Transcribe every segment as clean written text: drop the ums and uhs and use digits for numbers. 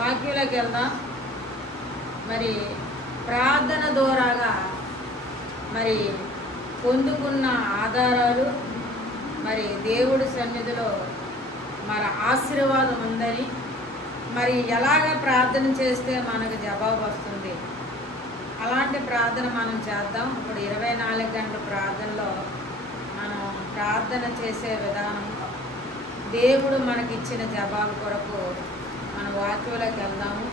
వాక్యంలోకి వెళ్దాం. మరి ప్రార్థన ద్వారాగా మరి పొందుకున్న ఆధారాలు, మరి దేవుడి సన్నిధిలో మన ఆశీర్వాదం ఉందని, మరి ఎలాగ ప్రార్థన చేస్తే మనకు జవాబు వస్తుంది, అలాంటి ప్రార్థన మనం చేద్దాం. ఇప్పుడు 24 గంటల ప్రార్థనలో మనం ప్రార్థన చేసే విధానం, దేవుడు మనకిచ్చిన జవాబు కొరకు మన వాక్యంలోకి వెళ్దాము.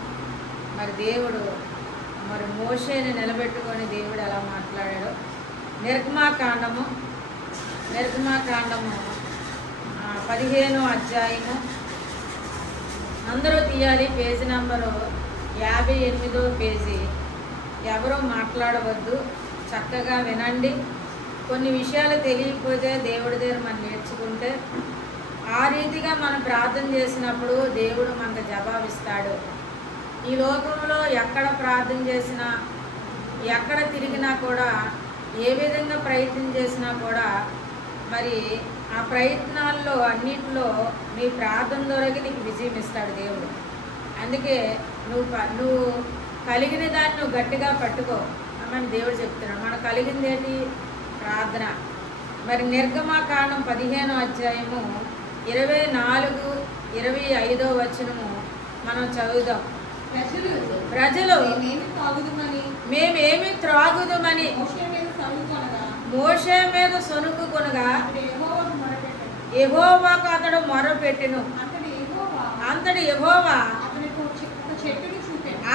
మరి దేవుడు మరి మోషేని నిలబెట్టుకొని దేవుడు ఎలా మాట్లాడాడో, నిర్గమాకాండము 15వ అధ్యాయము, అందరూ తీయాలి, పేజీ నంబరు 58వ పేజీ. ఎవరో మాట్లాడవద్దు, చక్కగా వినండి. కొన్ని విషయాలు తెలియకపోతే దేవుడి దగ్గర మనం నేర్చుకుంటే ఆ రీతిగా మనం ప్రార్థన చేసినప్పుడు దేవుడు మనకు జవాబిస్తాడు. ఈ లోకంలో ఎక్కడ ప్రార్థన చేసినా, ఎక్కడ తిరిగినా కూడా, ఏ విధంగా ప్రయత్నం చేసినా కూడా మరి ఆ ప్రయత్నాల్లో అన్నింటిలో నీ ప్రార్థన ద్వారా నీకు విజయం ఇస్తాడు దేవుడు. అందుకే నువ్వు కలిగిన దాన్ని నువ్వు గట్టిగా పట్టుకో అని దేవుడు చెప్తున్నాడు. మనకు కలిగింది ఏంటి? ప్రార్థన. మరి నిర్గమాకాండం 15వ అధ్యాయము 24, 25వ వచనము మనం చదువుదాం. ప్రజలు మేమేమి త్రాగుదమని మోషే మీద సొనుకుకొనగా యెహోవాకు అతడు మొరపెట్టెను. అంతటి యెహోవా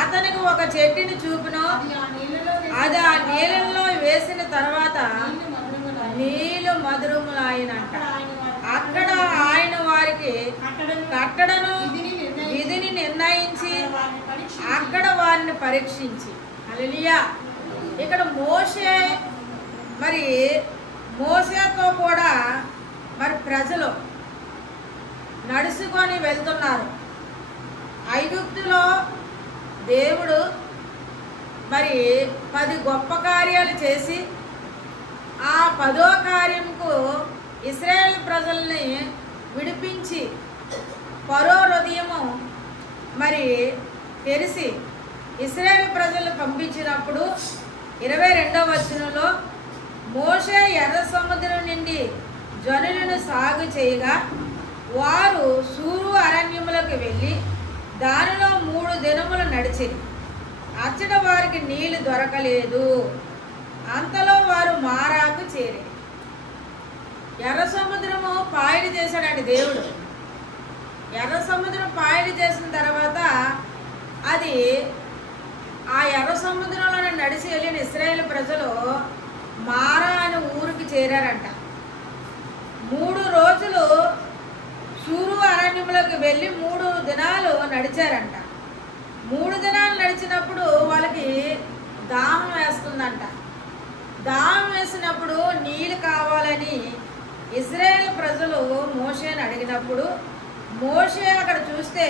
అతనికి ఒక చెట్టుని చూపును. అది ఆ నీళ్ళలో వేసిన తర్వాత నీళ్లు మధురములాయనంట. అక్కడ ఆయన వారికి కట్టడను విధిని నిర్ణయించి అక్కడ వారిని పరీక్షించి. హల్లెలూయా. ఇక్కడ మోషేతో కూడా మరి ప్రజలు నడుచుకొని వెళ్తున్నారు. ఐగుప్తులో దేవుడు మరి 10 గొప్ప కార్యాలు చేసి ఆ 10వ కార్యంకు ఇశ్రాయేలు ప్రజల్ని విడిపించి ఫరో హృదయము మరి తెలిసి ఇశ్రాయేలు ప్రజలను పంపించినప్పుడు 22వ వచనంలో మోషే ఎర్ర సముద్రం నుండి జనులను సాగు చేయగా వారు సూరు అరణ్యములకు వెళ్ళి దానిలో 3 దినములు నడిచిరి. అచ్చట వారికి నీళ్లు దొరకలేదు. అంతలో వారు మారాకు చేరి. ఎర్ర సముద్రము పాయలు చేశాడండి దేవుడు. ఎర్ర సముద్రం పాయలు చేసిన తర్వాత అది ఆ ఎర్ర సముద్రంలో నడిచి వెళ్ళిన ఇశ్రాయేలు ప్రజలు మారా అనే ఊరికి చేరారంట. 3 రోజులు సూరు అరణ్యంలోకి వెళ్ళి 3 దినాలు నడిచారంట. 3 దినాలు నడిచినప్పుడు వాళ్ళకి దాహం వేస్తుందంట. దాహం వేసినప్పుడు నీళ్ళు కావాలని ఇశ్రాయేలు ప్రజలు మోషేని అడిగినప్పుడు మోషే అక్కడ చూస్తే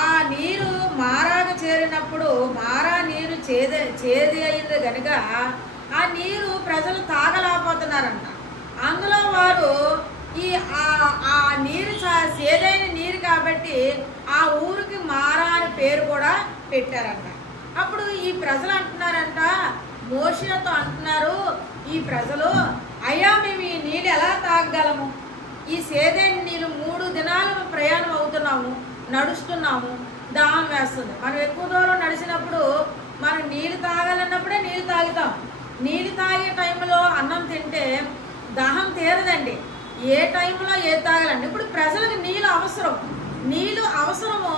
ఆ నీరు మారాకు చేరినప్పుడు మారా నీరు చేది అయింది కనుక ఆ నీరు ప్రజలు తాగలేకపోతున్నారంట. అందులో వారు ఆ నీరు చేదైన నీరు కాబట్టి ఆ ఊరికి మారా అని పేరు కూడా పెట్టారంట. అప్పుడు ఈ ప్రజలు అంటున్నారంట, మోషేతో అంటున్నారు, ఈ ప్రజలు, అయ్యా మేము ఈ నీళ్ళు ఎలా తాగగలము? ఈ సేదైన నీళ్ళు 3 దినాలు ప్రయాణం అవుతున్నాము, నడుస్తున్నాము, దాహం వేస్తుంది. మనం ఎక్కువ దూరం నడిచినప్పుడు మనం నీళ్ళు తాగాలన్నప్పుడే నీళ్ళు తాగుతాం. నీళ్ళు తాగే టైంలో అన్నం తింటే దాహం తీరదండి. ఏ టైంలో ఏది తాగాలండి? ఇప్పుడు ప్రజలకు నీళ్ళు అవసరము.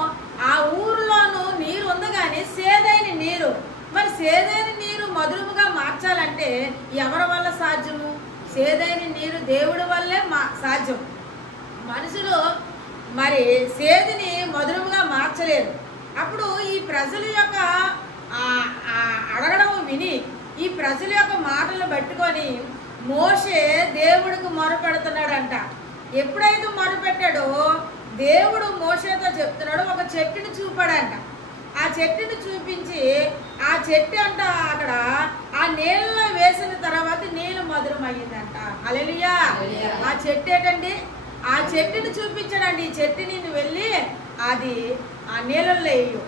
ఆ ఊరిలోనూ నీరు ఉంది కానీ సేదైన నీరు. మరి సేదైన నీరు మధురముగా మార్చాలంటే ఎవరి వల్ల సాధ్యము? సేదైన నీరు దేవుడి వల్లే సాధ్యం. మనుషులు మరి సేదిని మధురముగా మార్చలేరు. అప్పుడు ఈ ప్రజల యొక్క అడగడం విని ఈ ప్రజల యొక్క మాటలు పట్టుకొని మోషే దేవుడికి మొరపెడుతున్నాడంట. ఎప్పుడైతే మొరపెట్టాడో దేవుడు మోషేతో చెప్తున్నాడు, ఒక చెట్టుని చూపాడంట. ఆ చెట్టుని చూపించి ఆ చెట్టు అంట అక్కడ ఆ నీళ్ళలో వేసిన తర్వాత నీళ్ళు మధురం అయ్యిందంట. హల్లెలూయా. ఆ చెట్టు ఏంటండి? ఆ చెట్టుని చూపించాడండి. ఈ చెట్టుని వెళ్ళి అది ఆ నీళ్ళల్లో వేయు.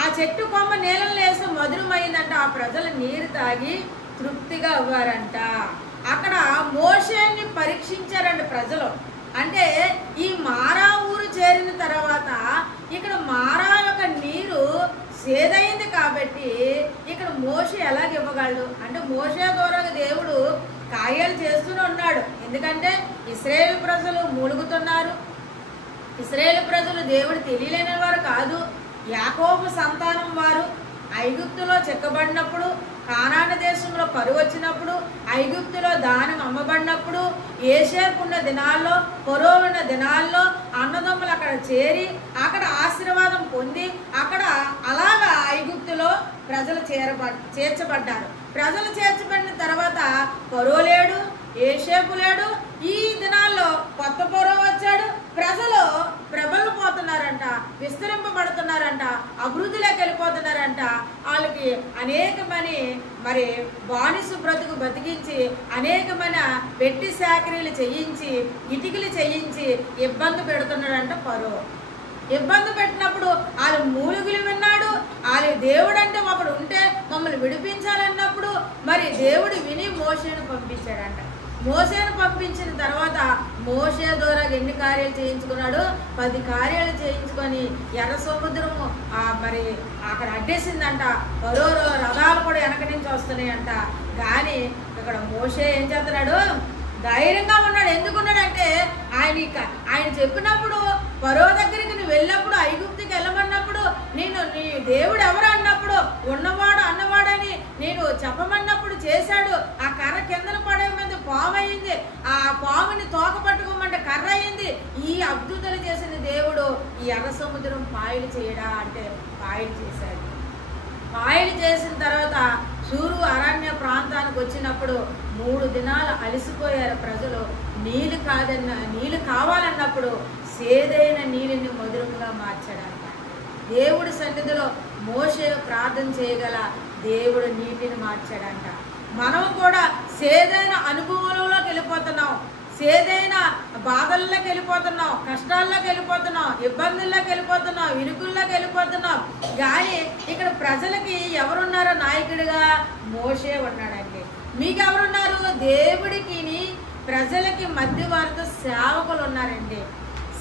ఆ చెట్టు కొమ్మ నీళ్ళల్లో వేస్తే మధురమైందంట. ఆ ప్రజలు నీరు తాగి తృప్తిగా అవ్వారంట. అక్కడ మోషేని పరీక్షించారంట ప్రజలు. అంటే ఈ మారా ఊరు చేరిన తర్వాత ఇక్కడ మారా యొక్క నీరు సేదైంది కాబట్టి ఇక్కడ మోషే ఎలాగ ఇవ్వగలడు అంటే మోషే ద్వారా దేవుడు కార్యాలు చేస్తూనే ఉన్నాడు. ఎందుకంటే ఇశ్రాయేలు ప్రజలు మూలుగుతున్నారు. ఇశ్రాయేలు ప్రజలు దేవుడు తెలియలేని వారు కాదు. యాకోబు సంతానం వారు ఐగుప్తులో చెక్కబడినప్పుడు, కానాను దేశంలో కరువు వచ్చినప్పుడు, ఐగుప్తులో దానం అమ్మబడినప్పుడు, ఏసేపు ఉన్న దినాల్లో, ఫరో ఉన్న దినాల్లో అన్నదమ్ములు అక్కడ చేరి అక్కడ ఆశీర్వాదం పొంది అక్కడ అలాగా ఐగుప్తులో ప్రజలు చేర్చబడ్డారు. ప్రజలు చేర్చబడిన తర్వాత ఫరో లేడు, ఏసేపు లేడు. ఈ దినాల్లో కొత్త ఫరో వచ్చాడు. ప్రజలు ప్రబలిపోతున్నారంట, విస్తరింపబడుతున్నారంట, అభివృద్ధిలోకి వెళ్ళిపోతున్నారంట. వాళ్ళకి అనేకమని మరి బానిస బ్రతుకు బతికించి అనేకమైన వెట్టి సేకరీలు చేయించి ఇటుకలు చేయించి ఇబ్బంది పెడుతున్నాడంట ఫరో. ఇబ్బంది పెట్టినప్పుడు వాళ్ళు మూలుగులు విన్నాడు. వాళ్ళు దేవుడు అంటే ఒకడు ఉంటే మమ్మల్ని విడిపించాలన్నప్పుడు మరి దేవుడు విని మోషేను పంపించాడంట. మోషేను పంపించిన తర్వాత మోషే ద్వారా ఎన్ని కార్యాలు చేయించుకున్నాడు? 10 కార్యాలు చేయించుకొని ఎర్ర సముద్రము మరి అక్కడ అడ్డేసిందంట. ఫరో రథాలు కూడా వెనక నుంచి వస్తున్నాయంట. కానీ ఇక్కడ మోషే ఏం చేస్తున్నాడు? ధైర్యంగా ఉన్నాడు. ఎందుకున్నాడంటే ఆయన చెప్పినప్పుడు ఫరో దగ్గరికి నువ్వు వెళ్ళినప్పుడు, ఐగుప్తుకి వెళ్ళమన్నప్పుడు, నీ దేవుడు ఎవరు అన్నప్పుడు ఉన్నవాడు అన్నవాడని నేను చెప్పమన్నప్పుడు చేశాడు. ఆ కర్ర కిందన పడే మీద పాము అయింది. ఆ పాముని తోక పట్టుకోమంటే కర్ర అయింది. ఈ అద్భుతాలు చేసిన దేవుడు ఈ ఎర్ర సముద్రం పాయలు చేయడా అంటే పాయలు చేశాడు. పాయలు చేసిన తర్వాత సూరు అరణ్య ప్రాంతానికి వచ్చినప్పుడు 3 దినాలు అలసిపోయారు ప్రజలు. నీళ్ళు కావాలన్నప్పుడు సేదైన నీళ్ళని మధురంగా మార్చాడంట. దేవుడి సన్నిధిలో మోషే ప్రార్థన చేయగల దేవుడు నీటిని మార్చాడంట. మనం కూడా సేదైన అనుభవంలోకి వెళ్ళిపోతున్నాం, సేదైన బాధల్లోకి వెళ్ళిపోతున్నాం, కష్టాల్లోకి వెళ్ళిపోతున్నాం, ఇబ్బందుల్లోకి వెళ్ళిపోతున్నాం, ఇరుకుల్లోకి వెళ్ళిపోతున్నాం. కానీ ఇక్కడ ప్రజలకి ఎవరున్నారో నాయకుడిగా? మోషే ఉన్నాడండి. మీకు ఎవరున్నారు? దేవుడికి ప్రజలకి మధ్యవర్తి సేవకులు ఉన్నారండి.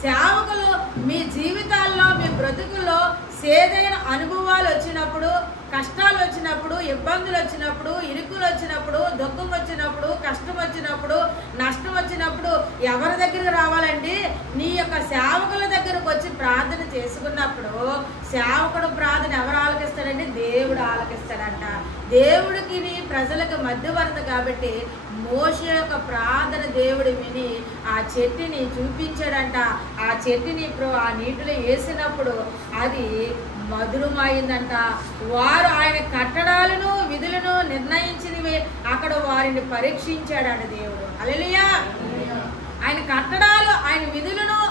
సేవకులు మీ జీవితాల్లో, మీ బ్రతుకుల్లో సేదైన అనుభవాలు వచ్చినప్పుడు, కష్టాలు వచ్చినప్పుడు, ఇబ్బందులు వచ్చినప్పుడు, ఇరుకులు వచ్చినప్పుడు, దుఃఖం వచ్చినప్పుడు, కష్టం వచ్చినప్పుడు, నష్టం వచ్చినప్పుడు ఎవరి దగ్గరికి రావాలండి? నీ యొక్క సేవకుల దగ్గరకు వచ్చి ప్రార్థన చేసుకున్నప్పుడు సేవకుడు ప్రార్థన ఎవరు ఆలకిస్తాడండి? దేవుడు ఆలకిస్తాడంట. దేవుడికి ప్రజలకు మధ్యవర్తి కాబట్టి మోషే యొక్క ప్రార్థన దేవుడు విని ఆ చెట్టుని చూపించాడంట. ఆ చెట్టుని ఆ నీటిలో వేసినప్పుడు అది మధురమైందంట. వారు ఆయన కట్టడాలను విధులను నిర్ణయించినవి అక్కడ వారిని పరీక్షించాడంట దేవుడు. హల్లెలూయా. ఆయన కట్టడాలు, ఆయన విధులను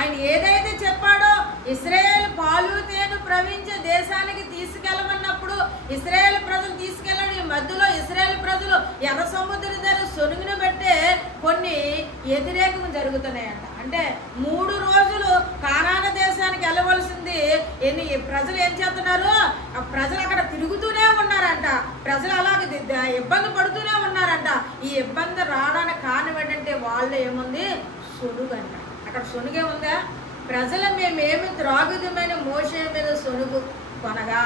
ఆయన ఏదైతే చెప్పాడో ఇశ్రాయేలు పాలు తేనె ప్రవహించే దేశానికి తీసుకెళ్ళమన్నప్పుడు ఇశ్రాయేలు ప్రజలు తీసుకెళ్ళని మధ్యలో ఇశ్రాయేలు ప్రజలు ఎర్ర సముద్రం దగ్గర సొనుగును పెట్టే కొన్ని వ్యతిరేకం జరుగుతున్నాయంట. అంటే 3 రోజులు కానాను దేశానికి వెళ్ళవలసింది ప్రజలు ఏం చేస్తున్నారు? ప్రజలు అక్కడ తిరుగుతూనే ఉన్నారంట. ప్రజలు అలాగే ఇబ్బంది పడుతూనే ఉన్నారంట. ఈ ఇబ్బంది రావడానికి కారణం ఏంటంటే వాళ్ళు ఏముంది? సొనుగు అంట. అక్కడ సొనుగే ఉందా? ప్రజలు మేమేమి త్రాగుదమైన మోషే మీద సొనుగు కొనగా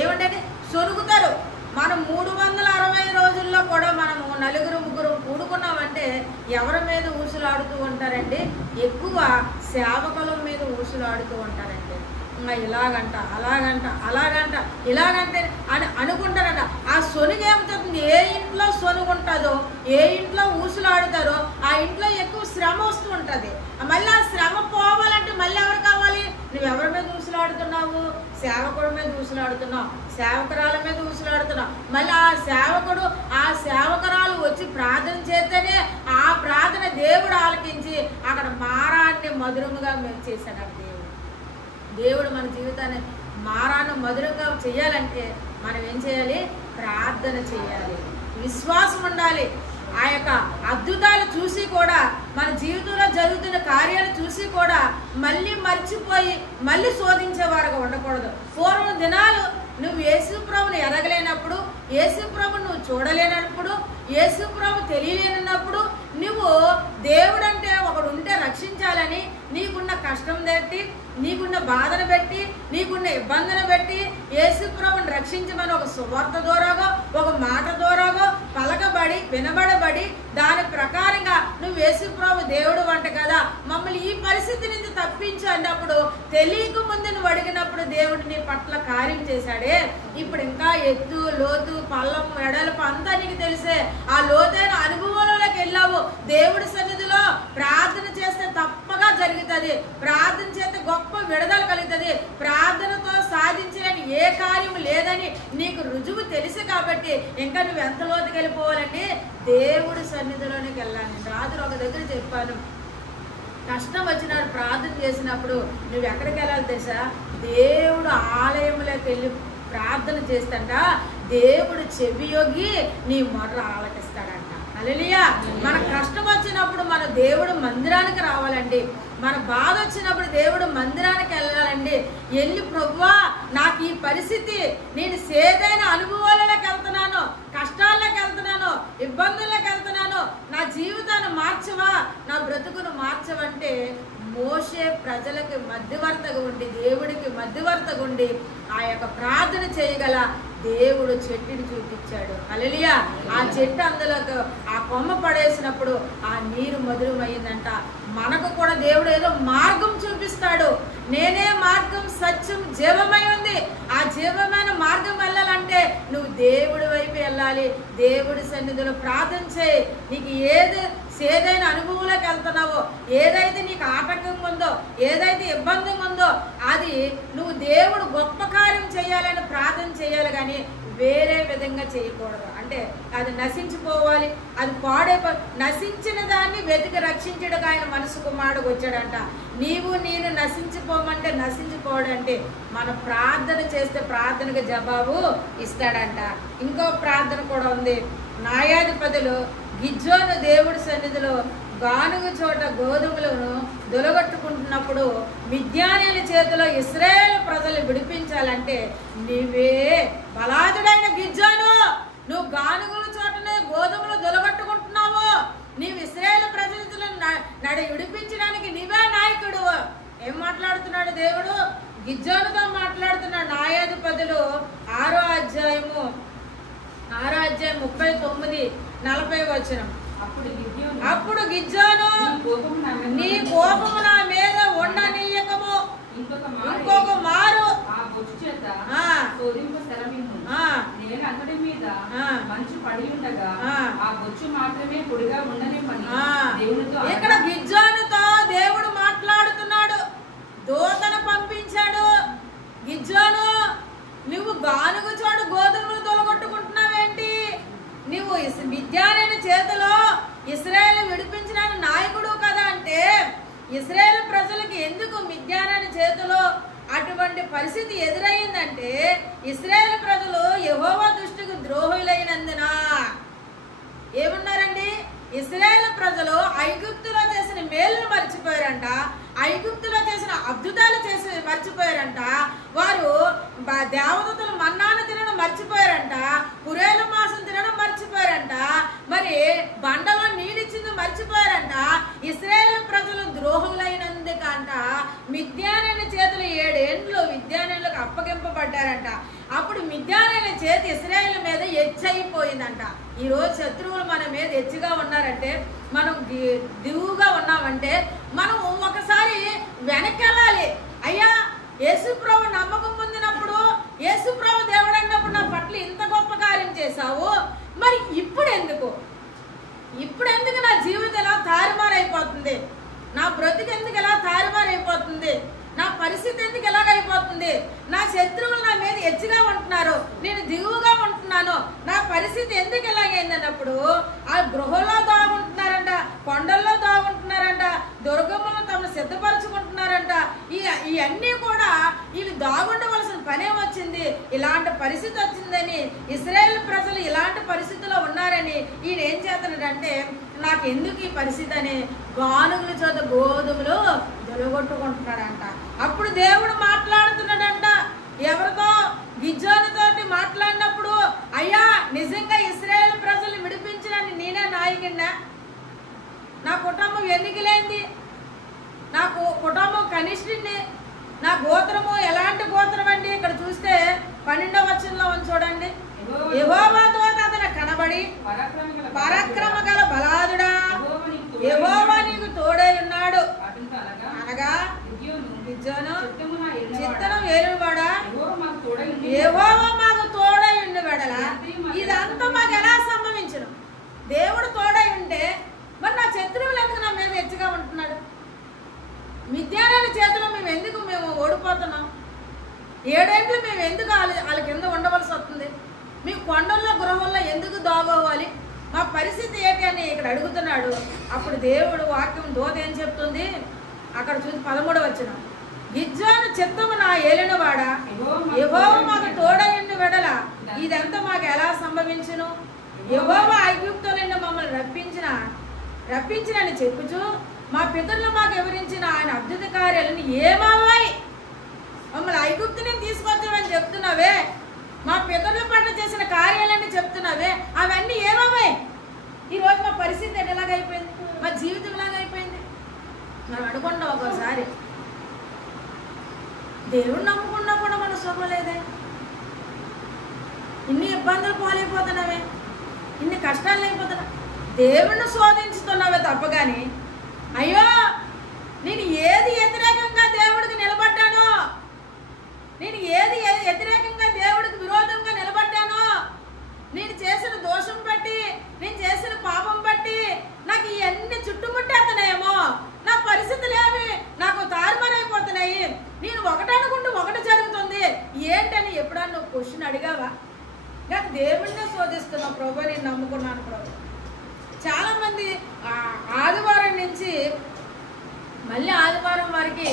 ఏమంటే సొనుగుతారు. మనం 360 రోజుల్లో కూడా మనము 4-3 కూడుకున్నామంటే ఎవరి మీద ఊసులాడుతూ ఉంటారండి? ఎక్కువ సేవకుల మీద ఊసులాడుతూ ఉంటారండి. ఇలాగంట అలాగంట అలాగంట ఇలాగంటే అని అనుకుంటారంట. ఆ సొనుగు ఏమవుతుంది? ఏ ఇంట్లో సొనుగు ఉంటుందో, ఏ ఇంట్లో ఊసులాడుతారో ఆ ఇంట్లో ఎక్కువ శ్రమ వస్తూ ఉంటుంది. మళ్ళీ ఆ శ్రమ పోవాలంటే మళ్ళీ ఎవరు కావాలి? నువ్వు ఎవరి మీద ఊసులాడుతున్నావు? సేవకుడి మీద ఊసులాడుతున్నావు, సేవకురాల మీద ఊసులాడుతున్నావు. మళ్ళీ ఆ సేవకుడు ఆ సేవకురాలు వచ్చి ప్రార్థన చేస్తేనే ఆ ప్రార్థన దేవుడు ఆలకించి అక్కడ మారాన్ని మధురముగా చేశాడు. దేవుడు మన జీవితాన్ని మారాన్ని మధురంగా చేయాలంటే మనం ఏం చేయాలి? ప్రార్థన చేయాలి, విశ్వాసం ఉండాలి. ఆ యొక్క అద్భుతాలు చూసి కూడా మన జీవితంలో జరుగుతున్న కార్యాలు చూసి కూడా మళ్ళీ మర్చిపోయి మళ్ళీ శోధించేవారుగా ఉండకూడదు. పూర్వం దినాలు నువ్వు యేసుప్రభుని ఎరగలేనప్పుడు, యేసుప్రభుని నువ్వు చూడలేనప్పుడు, యేసుప్రభు తెలియలేనప్పుడు నువ్వు దేవుడు అంటే ఒకడు ఉంటే రక్షించాలని నీకున్న కష్టం బట్టి, నీకున్న బాధను బట్టి, నీకున్న ఇబ్బందిని బట్టి యేసుప్రభుని రక్షించమని ఒక సువార్త ద్వారాగో ఒక మాట ద్వారాగో పలకబడి వినబడబడి దాని ప్రకారంగా నువ్వు యేసుప్రభు దేవుడు అంట కదా, మమ్మల్ని ఈ పరిస్థితి నుంచి తప్పించు అన్నప్పుడు తెలియక ముందు నువ్వు అడిగినప్పుడు దేవుడు నీ పట్ల కార్యం చేశాడే. ఇప్పుడు ఇంకా ఎత్తు లోతు పల్లం వెడల్పు అంతా నీకు తెలిసే. ఆ లోతైన అనుభవంలోకి వెళ్ళావు. దేవుడి సన్నిధిలో ప్రార్థన చేస్తే తప్పగా జరుగుతుంది. ప్రార్థన చేస్తే గొప్ప విడుదల కలుగుతుంది. ప్రార్థనతో సాధించలేని ఏ కార్యం లేదని నీకు రుజువు తెలుసు కాబట్టి ఇంకా నువ్వు ఎంత లోతుకి వెళ్ళిపోవాలంటే దేవుడి సన్నిధిలోనికి వెళ్ళాలి. రాత్రి ఒక దగ్గర చెప్పాను, కష్టం వచ్చినాడు ప్రార్థన చేసినప్పుడు నువ్వు ఎక్కడికి వెళ్ళాలి తెలుసా? దేవుడు ఆలయంలోకి వెళ్ళి ప్రార్థన చేస్తంట దేవుడు చెవియొగ్గి నీ మొర్ర ఆలకిస్తాడంట. హల్లెలూయా. మన కష్టం వచ్చినప్పుడు మన దేవుడు మందిరానికి రావాలండి. మన బాధ వచ్చినప్పుడు దేవుడు మందిరానికి వెళ్ళాలండి. వెళ్ళి ప్రభువా నాకు ఈ పరిస్థితి, నేను సేదైన అనుభవాలలోకి వెళ్తున్నాను, కష్టాల్లోకి వెళ్తున్నాను, ఇబ్బందుల్లోకి వెళ్తున్నాను, నా జీవితాన్ని మార్చవా, నా బ్రతుకును మార్చవంటే మోషే ప్రజలకు మధ్యవర్తగా ఉండి దేవుడికి మధ్యవర్తగా ఉండి ఆ యొక్క ప్రార్థన చేయగల దేవుడు చెట్టుని చూపించాడు. హల్లెలూయా. ఆ చెట్టు అందులోకి ఆ కొమ్మ పడేసినప్పుడు ఆ నీరు మధురమైందంట. మనకు కూడా దేవుడు ఏదో మార్గం చూపిస్తాడు. నేనే మార్గం సత్యం జీవమై ఉంది. ఆ జీవమైన మార్గం వెళ్ళాలంటే నువ్వు దేవుడి వైపు వెళ్ళాలి. దేవుడి సన్నిధిలో ప్రార్థన చేయి. నీకు ఏదైనా అనుభవంలోకి వెళ్తున్నావో, ఏదైతే నీకు ఆటంకంగా ఉందో, ఏదైతే ఇబ్బందిగా ఉందో అది నువ్వు దేవుడు గొప్ప కార్యం చేయాలని ప్రార్థన చేయాలి కానీ వేరే విధంగా చేయకూడదు. అంటే అది నశించిపోవాలి, అది నశించిన దాన్ని వెతికి రక్షించడానికి ఆయన మనసు కుమారుడు వచ్చాడంట. నేను నశించిపోమంటే నశించిపోవడంటే మన ప్రార్థన చేస్తే ప్రార్థనకు జవాబు ఇస్తాడంట. ఇంకో ప్రార్థన కూడా ఉంది. న్యాయాధిపతులు గిద్యోను దేవుడి సన్నిధిలో గానుగ చోట గోధుమలను దొలగొట్టుకుంటున్నప్పుడు మిద్యానీయుల చేతిలో ఇశ్రాయేలు ప్రజలు విడిపించాలంటే నీవే బలాదుడైన గిద్యోను, నువ్వు గానుగుల చోటనే గోధుమలు దొలగొట్టుకుంటున్నావు, నీవు ఇశ్రాయేలు ప్రజలను విడిపించడానికి నీవే నాయకుడు. ఏం మాట్లాడుతున్నాడు దేవుడు? గిద్యోనుతో మాట్లాడుతున్నాడు. న్యాయాధిపతులు 6వ అధ్యాయము 39-40 వచనం. అప్పుడు గిద్యోను నీ కోపము నా మీద ఉండనీయకము, ఇంకొక మారు ఇక్కడ గిద్యోనుతో దేవుడు మాట్లాడుతున్నాడు. దూతను పంపించాడు. గిద్యోను నువ్వు గానుగు చోటు గోధుమలు తొలగొట్టుకుంటున్నావేంటి? నువ్వు మిద్యానీయుల చేతిలో ఇశ్రాయేలు విడిపించడానికి నాయకుడు కదా అంటే ఇశ్రాయేలు ప్రజలకి ఎందుకు మిద్యానీయుల చేతిలో అటువంటి పరిస్థితి ఎదురైందంటే ఇశ్రాయేలు ప్రజలు యెహోవా దృష్టికి ద్రోహులైనందున. ఏమన్నారండి? ఇశ్రాయేలు ప్రజలు ఐగుప్తులో చేసిన మేలును మర్చిపోయారంట, ఐగుప్తులో చేసిన అద్భుతాలు మర్చిపోయారంట, వారు దేవదూతల మన్నాను తినడం మర్చిపోయారంట, పురేలు మాసం తినడం మర్చిపోయారంట, మరి బండలో నీడిచ్చింది మర్చిపోయారంట. ఇశ్రాయేలు ప్రజలు ద్రోహులైనందుకంట మిద్యానీయుల చేతులు 7 ఏండ్లు మిద్యానీయులకు అప్పగింపబడ్డారంట. అప్పుడు మిద్యానీయుల చేతి ఇశ్రాయేలు మీద హెచ్చయిపోయిందంట. ఈరోజు శత్రువులు మన మీద హెచ్చుగా ఉన్నారంటే, మనం దిగువగా ఉన్నామంటే మనం ఒకసారి వెనకెళ్ళాలి. అయ్యా యేసుప్రభు నమ్మకం పొందినప్పుడు, యేసుప్రభు దేవుడు అన్నప్పుడు నా పట్ల ఇంత గొప్ప కార్యం చేశావు, మరి ఇప్పుడు ఎందుకు నా జీవితం ఎలా తారుమారైపోతుంది, నా బ్రతుకు ఎందుకు ఎలా తారుమారైపోతుంది, నా పరిస్థితి ఎందుకు ఎలాగైపోతుంది, నా శత్రువులు నా మీద హెచ్చుగా ఉంటున్నారు, నేను దిగువగా ఉంటున్నాను, నా పరిస్థితి ఎందుకు ఎలాగైందన్నప్పుడు ఆ గృహంలో దాగుంటున్నారంట, కొండల్లో దాగుంటున్నారంట, దుర్గమ్మను తమను సిద్ధపరచుకుంటున్నారంట. ఇవన్నీ కూడా వీళ్ళు దాగుండవలసిన పనే వచ్చింది, ఇలాంటి పరిస్థితి వచ్చిందని, ఇశ్రాయేలు ప్రజలు ఇలాంటి పరిస్థితిలో ఉన్నారని ఈయన ఏం చేస్తున్నాడంటే నాకు ఎందుకు ఈ పరిస్థితి అని గానుగుల చేత గోధుమలు దొరగొట్టుకుంటున్నాడంట. అప్పుడు దేవుడు మాట్లాడుతున్నాడంట ఎవరితో? గిద్యోనుతోటి మాట్లాడినప్పుడు, అయ్యా నిజంగా ఇశ్రాయేలు ప్రజలు విడిపించడానికి నేనే నాయకుడినా? నా కుటుంబం ఎన్నికలేంది, నాకు కుటుంబం కనిష్ఠుడిని, నా గోత్రము ఎలాంటి గోత్రం అండి? ఇక్కడ చూస్తే 12వ వచనంలో చూడండి, యెహోవాతో అతను కనబడి పరాక్రమ గల బలాదుడా యెహోవా నీకు తోడై ఉన్నాడు అనగా గిద్యోను చిత్తనం ఏలువాడా యెహోవా మాకు తోడై ఉండి వెడలా. ఇదంతా మాకు ఎలా సంభవించను? దేవుడు తోడై ఉంటే మరి నా శత్రువులు ఎందుకు నా మీద హెచ్చుగా ఉంటున్నాడు? మిద్యానాల చేతిలో మేము ఓడిపోతున్నాం. 7 ఏళ్ళు మేము ఎందుకు వాళ్ళ కింద ఉండవలసి వస్తుంది? మీ కొండల్లో గృహంలో ఎందుకు దాగోవాలి? మా పరిస్థితి ఏంటి అని ఇక్కడ అడుగుతున్నాడు. అప్పుడు దేవుడు వాక్యం దూత ఏం చెప్తుంది అక్కడ చూసి 13వ వచనం, గిద్యోను చిత్తము నా ఏలినవాడా యెహోవా మాకు తోడైండు వెడల ఇదంతా మాకు ఎలా సంభవించును? యెహోవా ఐగుప్తు నుండి మమ్మల్ని రప్పించినని చెప్పుచు మా పితరులు మాకు వివరించిన ఆయన అద్భుత కార్యాలను ఏమవ్వాయి? మమ్మల్ని ఐగుప్తు నుంచి తీసుకొచ్చామని చెప్తున్నావే, మా పితరుల పట్ల చేసిన కార్యాలన్నీ చెప్తున్నావే, అవన్నీ ఏమవ్వాయి? ఈరోజు మా పరిస్థితి ఎలాగైపోయింది, మా జీవితం ఎలాగైపోయింది? మనం అనుకున్నాం ఒక్కోసారి దేవుడు నమ్ముకున్నా కూడా మన శోభ లేదే, ఇన్ని ఇబ్బందులు పోలేకపోతున్నావే, ఇన్ని కష్టాలు అయిపోతున్నా, దేవుణ్ణి శోధించుతున్నావే తప్ప కానీ అయ్యో నేను ఏది వ్యతిరేకంగా దేవుడికి నిలబడ్డానో, నేను ఏది వ్యతిరేకంగా దేవుడికి విరోధంగా నిలబడ్డానో, నేను చేసిన దోషం బట్టి, నేను చేసిన పాపం బట్టి నాకు ఇవన్నీ చుట్టుముట్టేస్తున్నాయేమో, నా పరిస్థితులు ఏమి నాకు తారుమారైపోతున్నాయి, నేను ఒకటి అనుకుంటూ ఒకటి జరుగుతుంది ఏంటని ఎప్పుడన్నా నువ్వు క్వశ్చన్ అడిగావా? నాకు దేవుడినే శోధిస్తున్నావు ప్రభు, నేను నమ్ముకున్నాను ప్రభు. చాలామంది ఆదివారం నుంచి మళ్ళీ ఆదివారం వారికి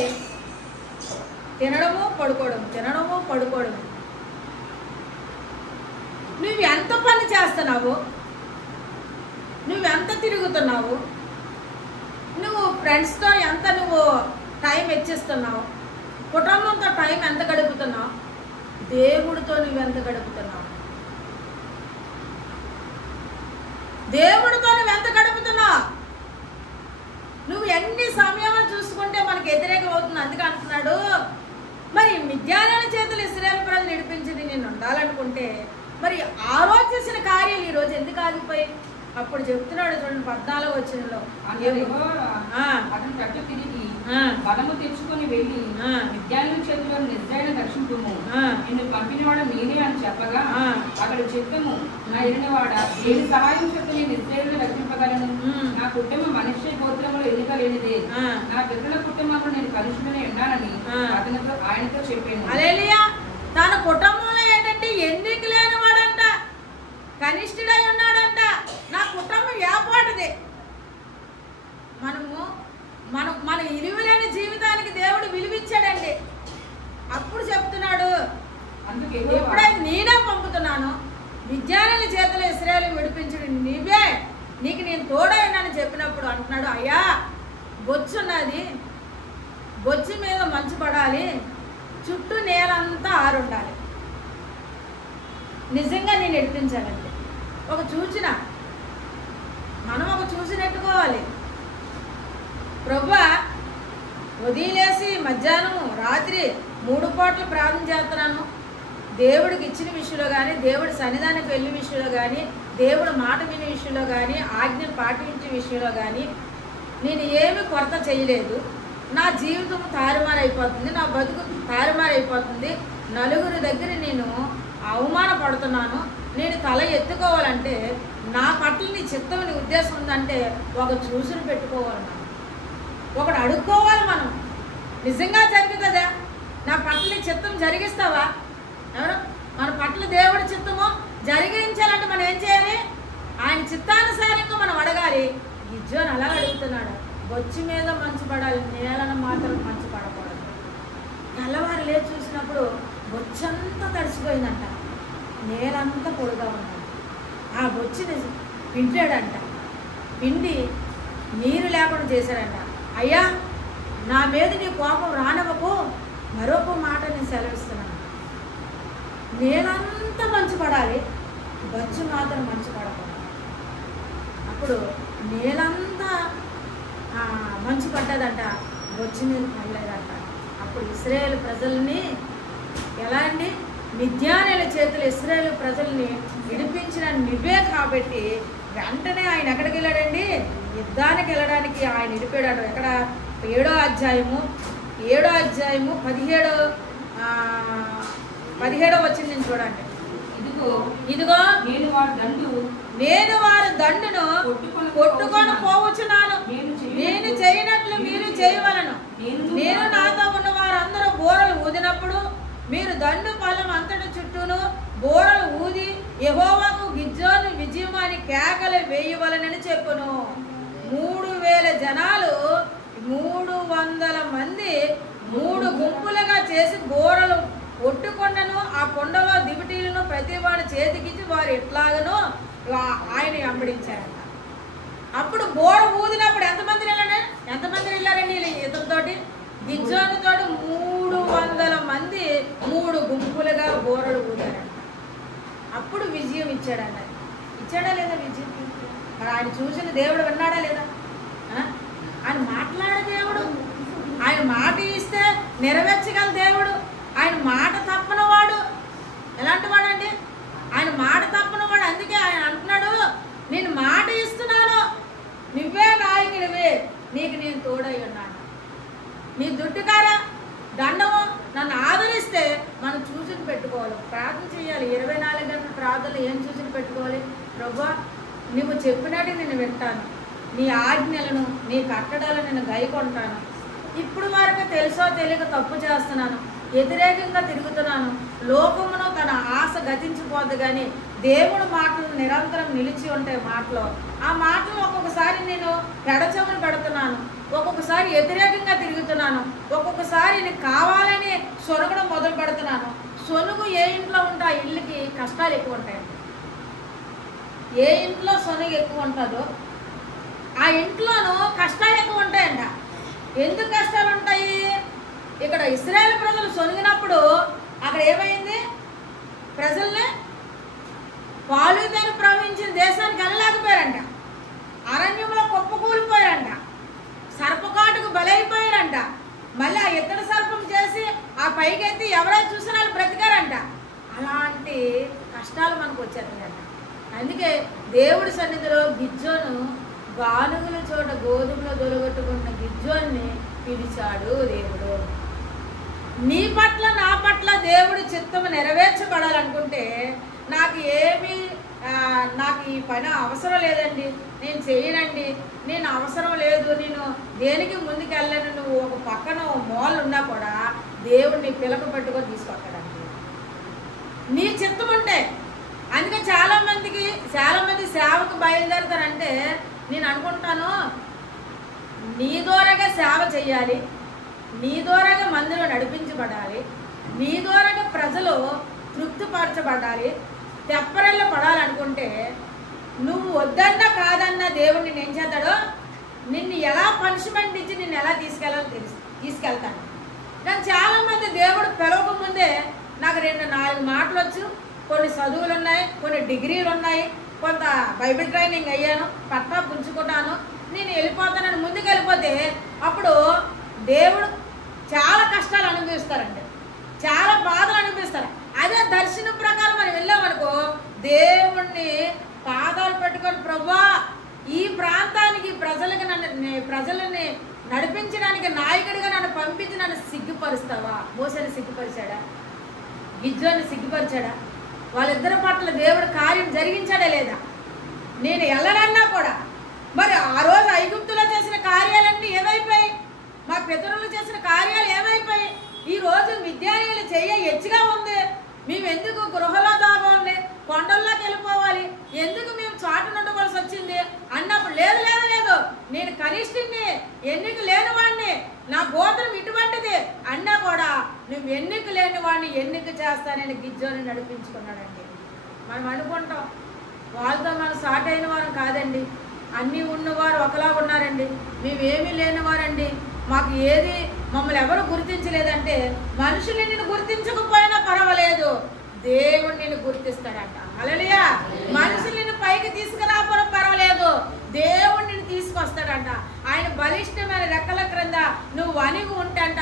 తినడము పడుకోవడం. నువ్వు ఎంత పని చేస్తున్నావు, నువ్వెంత తిరుగుతున్నావు, నువ్వు ఫ్రెండ్స్తో ఎంత నువ్వు టైం వెచ్చిస్తున్నావు, కుటుంబంతో టైం ఎంత గడుపుతున్నావు, దేవుడితో నువ్వెంత గడుపుతున్నావు, దేవుడితో నువ్వు ఎంత గడుపుతున్నావు? నువ్వు ఎన్ని సమయాలు చూసుకుంటే మనకు వ్యతిరేకం అవుతుంది. అందుకే అంటున్నాడు మరి మిద్యానాల చేతులు ఇశ్రాయేలు ప్రజలు నడిపించింది నేను ఉండాలనుకుంటే మరి ఆ రోజు చేసిన కార్యాలు ఈ రోజు ఎందుకు ఆగిపోయి? అప్పుడు చెప్తున్నాడు చూడండి 14వ వచనంలో, అతను కట్ట తిరిగి బలము తెచ్చుకొని వెళ్ళి మిద్యానుల చేతిలో నిజ్రాయిని రక్షింపుము, నిన్ను పంపినవాడు నేనే అని చెప్పగా అక్కడ చిత్తము నా ఎరినవాడ ఏది సహాయం చెప్పి నేను నిజ్రాయిని రక్షింపగలను? నా కుటుంబం మనుష్య గోత్రములో ఎన్నిక లేనిదే, నా పితరుల కుటుంబంలో నేను కలుషుకుని ఉన్నానని ఆయనతో చెప్పాను. హల్లెలూయా. తన కుటుంబంలో ఏంటంటే ఎన్నిక లేనివాడంట, కనిష్ఠుడై ఉన్నాడంట. నా కుటుంబం ఏపాటిది. మన విలువలేని జీవితానికి దేవుడు విలువిచ్చాడండి. అప్పుడు చెప్తున్నాడు ఎప్పుడైతే నేనే పంపుతున్నాను మిద్యానుల చేతులు ఇశ్రాయేలు విడిపించుడు నీవే, నీకు నేను తోడైనానని చెప్పినప్పుడు అంటున్నాడు అయ్యా బొచ్చున్నది, బొచ్చు మీద మంచు పడాలి, చుట్టూ నేలంతా ఆరుండాలి, నిజంగా నేను నడిపించాలంటే ఒక సూచన మనం ఒక చూసినట్టుకోవాలి. ప్రభువా వదిలేసి మధ్యాహ్నం రాత్రి 3 పూటలు ప్రార్థన చేస్తున్నాను, దేవుడికి ఇచ్చిన విషయంలో కానీ, దేవుడి సన్నిధానికి వెళ్ళే విషయంలో కానీ, దేవుడు మాట వినే విషయంలో కానీ, ఆజ్ఞను పాటించే విషయంలో కానీ నేను ఏమీ కొరత చేయలేదు. నా జీవితం తారుమారైపోతుంది, నా బతుకు తారుమారైపోతుంది, నలుగురి దగ్గర నేను అవమానపడుతున్నాను, నేను తల ఎత్తుకోవాలంటే నా పట్ల నీ చిత్తం నీ ఉద్దేశం ఉందంటే ఒక చూసుని పెట్టుకోవాలి, మనం ఒకడు అడుక్కోవాలి. మనం నిజంగా జరుగుతుందా? నా పట్ల నీ చిత్తం జరిగిస్తావా? ఎవరు మన పట్ల దేవుడి చిత్తము జరిగించాలంటే మనం ఏం చేయాలి? ఆయన చిత్తానుసారంగా మనం అడగాలి. గిద్యోను అలా అడుగుతున్నాడు, బొచ్చు మీద మంచు పడాలి, నేలను మాత్రం మంచు పడకూడదు. తెల్లవారు లేచి చూసినప్పుడు బొచ్చంతా తడిసిపోయిందంట, నేలంతా పొడిగా ఉందంట. ఆ బొచ్చిని పిండాడంట, పిండి నీరు లేకుండా చేశాడంట. అయ్యా, నా మీద నీ కోపం రానివ్వకు, మరొక మాట నేను సెలవిస్తున్నాను. నేలంతా మంచు పడాలి, బొచ్చు మాత్రం మంచు పడకూడదు. అప్పుడు నేలంతా మంచు పడ్డదంట, బొచ్చు మీద పడలేదంట. అప్పుడు ఇశ్రాయేలు ప్రజల్ని ఎలా అండి, మిద్యానీయుల చేతులు ఇశ్రాయేలు ప్రజల్ని విడిపించిన నువ్వే కాబట్టి వెంటనే ఆయన ఎక్కడికి వెళ్ళాడండి, యుద్ధానికి వెళ్ళడానికి ఆయన విడిపోయాడు. ఎక్కడ? 7వ అధ్యాయము 17వ వచ్చింది చూడండి. ఇదిగో నేను వారి దండును కొట్టుకొని పోవచ్చున్నాను, నేను చేయనట్లు మీరు చేయవలను. నేను నాతో ఉన్న వారందరూ బోరలు ఊదినప్పుడు మీరు దండు పొలం అంతటి చుట్టూను బోరలు ఊది యెహోవాకు గిజ్జోను విజయం అని కేకలు వేయవలనని చెప్పును. 3000 జనాలు 300 మంది 3 గుంపులుగా చేసి బోరలు ఒట్టుకొండను ఆ కొండలో దివిటీలను ప్రతి వాడి చేతికిచ్చి వారు ఎట్లాగనో ఆయన వెంబడించారంట. అప్పుడు బోర ఊదినప్పుడు ఎంతమంది వెళ్ళారండి ఇతనితోటి? గిజ్జోనుతో 300 మంది 3 గుంపులుగా బోరలు ఊదారంట. అప్పుడు విజయం ఇచ్చాడంట. ఇచ్చాడా లేదా విజయం? మరి ఆయన చూసిన దేవుడు విన్నాడా లేదా? ఆయన మాట్లాడే దేవుడు, ఆయన మాట ఇస్తే నెరవేర్చగల దేవుడు, ఆయన మాట తప్పనివాడు. ఎలాంటి వాడండి? ఆయన మాట తప్పనివాడు. అందుకే ఆయన అంటున్నాడు, నేను మాట ఇస్తున్నాను, నువ్వే నాయకుడివే, నీకు నేను తోడై ఉన్నాను. నీ దుడ్డుకారా దండము నన్ను ఆదరిస్తే మనం చూసుని పెట్టుకోవాలి, ప్రార్థన చేయాలి. 24 గంటల ప్రార్థనలు ఏం చూసుని పెట్టుకోవాలి? ప్రభువా, నువ్వు చెప్పినట్టు నేను వింటాను, నీ ఆజ్ఞలను నీ కట్టడాలను నేను గైకొంటాను. ఇప్పుడు వరకు తెలుసో తెలియక తప్పు చేస్తున్నాను, వ్యతిరేకంగా తిరుగుతున్నాను. లోకమును తన ఆశ గతించిపోద్ది, కానీ దేవుడు మాటలు నిరంతరం నిలిచి ఉంటాయి. మాటలు ఆ మాటలు ఒక్కొక్కసారి నేను పెడచెవులు పెడుతున్నాను, ఒక్కొక్కసారి వ్యతిరేకంగా తిరుగుతున్నాను, ఒక్కొక్కసారి నేను కావాలని సొనగడం మొదలు పెడుతున్నాను. సొనుగు ఏ ఇంట్లో ఉంటే ఆ ఇళ్ళకి కష్టాలు ఎక్కువ ఉంటాయండి. ఏ ఇంట్లో సొనుగు ఎక్కువ ఉంటుందో ఆ ఇంట్లోనూ కష్టాలు ఎక్కువ ఉంటాయంట. ఎందుకు కష్టాలు ఉంటాయి? ఇక్కడ ఇశ్రాయేలు ప్రజలు సొనిగినప్పుడు అక్కడ ఏమైంది? ప్రజల్ని పాలు తేనె ప్రవహించిన దేశానికి వెళ్ళలేకపోయారంట, అరణ్యంలో కుప్పకూలిపోయారంట, సర్పకాటుకు బలైపోయారంట. మళ్ళీ ఆ ఇత్తడి సర్పం చేసి ఆ పైకెత్తి ఎవరైనా చూసిన వాళ్ళు బ్రతికారంట. అలాంటి కష్టాలు మనకు వచ్చేస్తాయంట. అందుకే దేవుడి సన్నిధిలో గిజ్జోను గానుగుల చోట గోధుమలో దొరగొట్టుకున్న గిజ్జోన్ని పిలిచాడు దేవుడు. నీ పట్ల నా పట్ల దేవుడి చిత్తము నెరవేర్చబడాలనుకుంటే నాకు ఈ పని అవసరం లేదండి, నేను చేయనండి, నేను అవసరం లేదు, నేను దేనికి ముందుకు వెళ్ళను, నువ్వు ఒక పక్కన మూల ఉన్నా కూడా దేవుడిని పిలక పెట్టుకొని తీసుకొస్తాడండి నీ చిత్తం ఉంటే. అందుకే చాలా మంది సేవకు బయలుదేరుతారంటే నేను అనుకుంటాను, నీ ద్వారాగా సేవ చేయాలి, నీ ద్వారాగా మందిలో నడిపించబడాలి, నీ ద్వారాగా ప్రజలు తృప్తిపరచబడాలి, తెప్పరెళ్ళ పడాలనుకుంటే నువ్వు వద్దన్నా కాదన్నా దేవుడు నిన్ను ఏం చేస్తాడో, నిన్ను ఎలా పనిష్మెంట్ ఇచ్చి నిన్ను ఎలా తీసుకెళ్తాడు. కానీ చాలామంది దేవుడు పిలవక ముందే నాకు 2-4 మాటలు వచ్చు, కొన్ని చదువులు ఉన్నాయి, కొన్ని డిగ్రీలు ఉన్నాయి, కొంత బైబిల్ ట్రైనింగ్ అయ్యాను, పట్టా పుంజుకున్నాను, నేను వెళ్ళిపోతానని ముందుకు వెళ్ళిపోతే అప్పుడు దేవుడు చాలా కష్టాలు అనుభవిస్తారండి, చాలా బాధలు అనుభవిస్తారు. అదే దర్శనం ప్రకారం మనం వెళ్ళామనుకో, దేవుణ్ణి పాదాలు పెట్టుకొని ప్రభువా ఈ ప్రాంతానికి ప్రజలని నడిపించడానికి నాయకుడిగా నన్ను పంపించి నన్ను సిగ్గుపరుస్తావా? మోసేని సిగ్గుపరిచాడా? గిజ్జోని సిగ్గుపరిచాడా? వాళ్ళిద్దరి పట్ల దేవుడు కార్యం జరిగించాడా లేదా? నేను వెళ్ళడన్నా కూడా మరి ఆ రోజు ఐగుప్తులో చేసిన కార్యాలన్నీ ఏమైపోయాయి? మా పితరులు చేసిన కార్యాలు ఏమైపోయాయి? ఈ రోజు మిద్యానీయులు చెయ్య హెచ్చుగా ఉంది, మేము ఎందుకు గృహలో దాగోండి, కొండల్లోకి వెళ్ళిపోవాలి, ఎందుకు మేము చాటు ఉండవలసి వచ్చింది అన్నప్పుడు లేదు లేదు లేదు, నేను కనిష్ఠుని, ఎన్నిక లేని వాడిని, నా గోత్రం ఇటువంటిది అన్నా కూడా నువ్వు ఎన్నిక లేని వాడిని ఎన్నిక చేస్తానని గిజ్జోని నడిపించుకున్నాడండి. మనం అనుకుంటాం వాళ్ళతో మనం సాట్ అయిన వారం కాదండి, అన్నీ ఉన్నవారు ఒకలా ఉన్నారండి, మేమేమీ లేనివారండి, మాకు ఏది మమ్మల్ని ఎవరు గుర్తించలేదంటే మనుషులు నిన్ను గుర్తించకపోయినా పర్వాలేదు, దేవుడు నిన్ను గుర్తిస్తాడంట. హల్లెలూయా. మనుషులు నిన్ను పైకి తీసుకురాకపోవడం పర్వాలేదు, దేవుడు నిన్ను తీసుకొస్తాడంట. ఆయన బలిష్టమైన రెక్కల క్రింద నువ్వు అణిగి ఉంటంట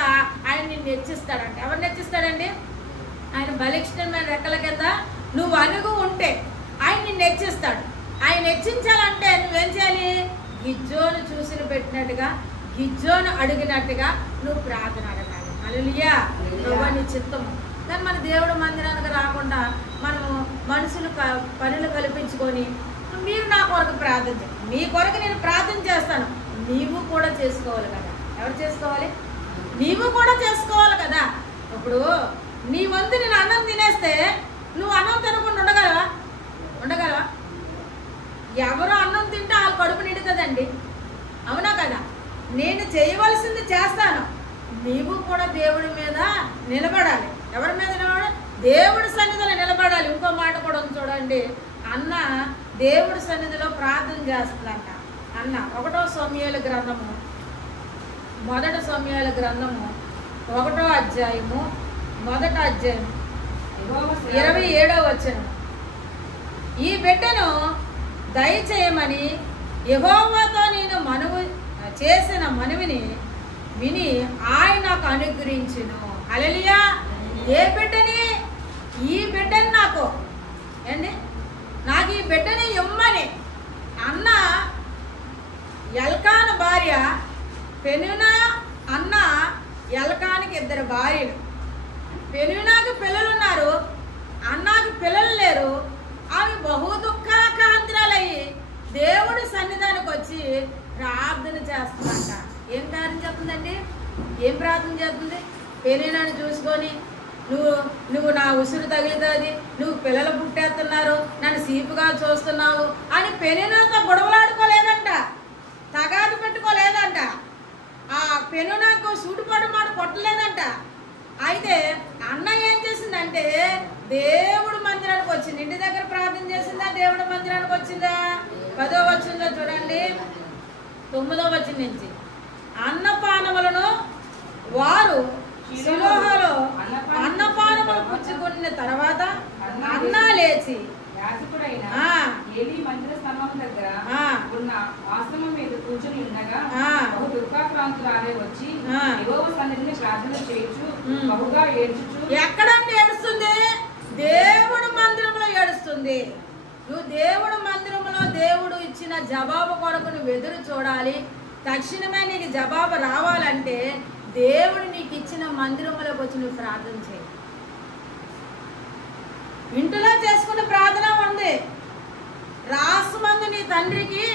ఆయన నిన్ను హెచ్చిస్తాడంట. ఎవరిని హెచ్చిస్తాడండి? ఆయన బలిష్టమైన రెక్కల కింద నువ్వు అణిగి ఉంటే ఆయన నిన్ను హెచ్చిస్తాడు. ఆయన హెచ్చించాలంటే నువ్వేం చేయాలి? గిజ్జోను చూసిన పెట్టినట్టుగా, గిజ్జోను అడిగినట్టుగా నువ్వు ప్రార్థన అడగాలి. హల్లెలూయా. ప్రభువా నీ చిత్తము. కానీ మన దేవుడు మందిరానికి రాకుండా మనము మనుషులు పనులు కల్పించుకొని మీరు నా కొరకు ప్రార్థన చేయండి, మీ కొరకు నేను ప్రార్థన చేస్తాను, నీవు కూడా చేసుకోవాలి కదా. ఎవరు చేసుకోవాలి? నీవు కూడా చేసుకోవాలి కదా. ఇప్పుడు నీ వంతు నేను అన్నం తినేస్తే నువ్వు అన్నం తినకుండా ఉండగలవా? ఉండగలవా? ఎవరు అన్నం తింటే వాళ్ళ కడుపు నిండుతుందండి, అవునా కదా? నేను చేయవలసింది చేస్తాను, నీవు కూడా దేవుడి మీద నిలబడాలి. ఎవరి మీద నిలబడాలి? దేవుడి సన్నిధిలో నిలబడాలి. ఇంకో మాట కూడా ఉంది చూడండి, అన్న దేవుడి సన్నిధిలో ప్రార్థన చేస్తుందంట. అన్న 1 సమూయేలు గ్రంథము 1 సమూయేలు గ్రంథము 1వ అధ్యాయము 1వ అధ్యాయం 27వ వచనం, ఈ బిడ్డను దయచేయమని యెహోవాతో నేను మనవి చేసిన మనవిని విని ఆయన నాకు అనుగ్రహించును. హల్లెలూయా. ఏ బిడ్డని? ఈ బిడ్డని నాకు ఈ బిడ్డని ఇమ్మని అన్న ఎల్కాను భార్య పెనునా, అన్న ఎల్కానికి 2 భార్యలు. పెనునాకి పిల్లలు ఉన్నారు, అన్నకి పిల్లలు లేరు. ఆమె బహు దుఃఖాకాంతురాలయ్యి దేవుడి సన్నిధానికి వచ్చి ప్రార్థన చేస్తుందంట. ఏం ప్రార్థన చెప్తుందండి? ఏం ప్రార్థన చేస్తుంది? పెనునాని చూసుకొని నువ్వు నా ఉసురు తగులుతుంది, నువ్వు పిల్లలు పుట్టేస్తున్నారు, నన్ను సీపుగా చూస్తున్నావు అని పెనునాతో గొడవలాడుకోలేదంట, తగాదు పెట్టుకోలేదంట, ఆ పెనునాకు సూటుపడు మాట కొట్టలేదంట. అయితే అన్న ఏం చేసిందంటే దేవుడు మందిరానికి వచ్చింది. ఇంటి దగ్గర ప్రార్థన చేసిందా? దేవుడు మందిరానికి వచ్చిందా? 10వ వచనంలో చూడండి, 9వ వచనం నుంచి, అన్నపానములను వారు శిలోహలో అన్నపానములు పుచ్చుకున్న తర్వాత అన్న లేచి మందిర స్తంభం దగ్గర ఉన్న ఆశ్రమం మీద కూర్చొని ఉండగా బహు దుఃఖాక్రాంతురాలే వచ్చి యెహోవా సన్నిధిని ప్రార్థన చేయొచ్చు, బహుగా ఏడ్చుచు. ఎక్కడంటే ఏడుస్తుంది? దేవుడు మందిరంలో ఏడుస్తుంది. నువ్వు దేవుడు మందిరంలో దేవుడు ఇచ్చిన జవాబు కొరకు నువ్వు ఎదురు చూడాలి. తక్షణమే నీకు జవాబు రావాలంటే దేవుడు నీకు ఇచ్చిన మందిరంలోకి వచ్చి నువ్వు ప్రార్థన చేయి. ఇంటిలో చేసుకున్న ప్రార్థన ఉంది, రాసుమందు నీ తండ్రికి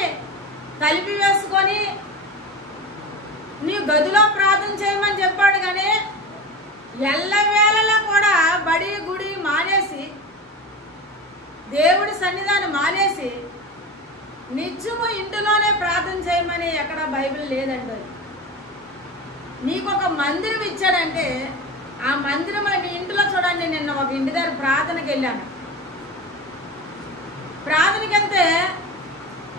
కలిపి వేసుకొని నీ గదిలో ప్రార్థన చేయమని చెప్పాడు. కానీ ఎల్లవేళలా కూడా బడి గుడి మానేసి దేవుడి సన్నిధానం మానేసి నిత్యము ఇంటిలోనే ప్రార్థన చేయమని ఎక్కడ బైబిల్ లేదండి. నీకు ఒక మందిరం ఇచ్చాడంటే ఆ మందిరం నీ ఇంటిలో చూడండి. నిన్న ఒక ఇంటి దగ్గర ప్రార్థనకి వెళ్ళాను. ప్రార్థనకి వెళ్తే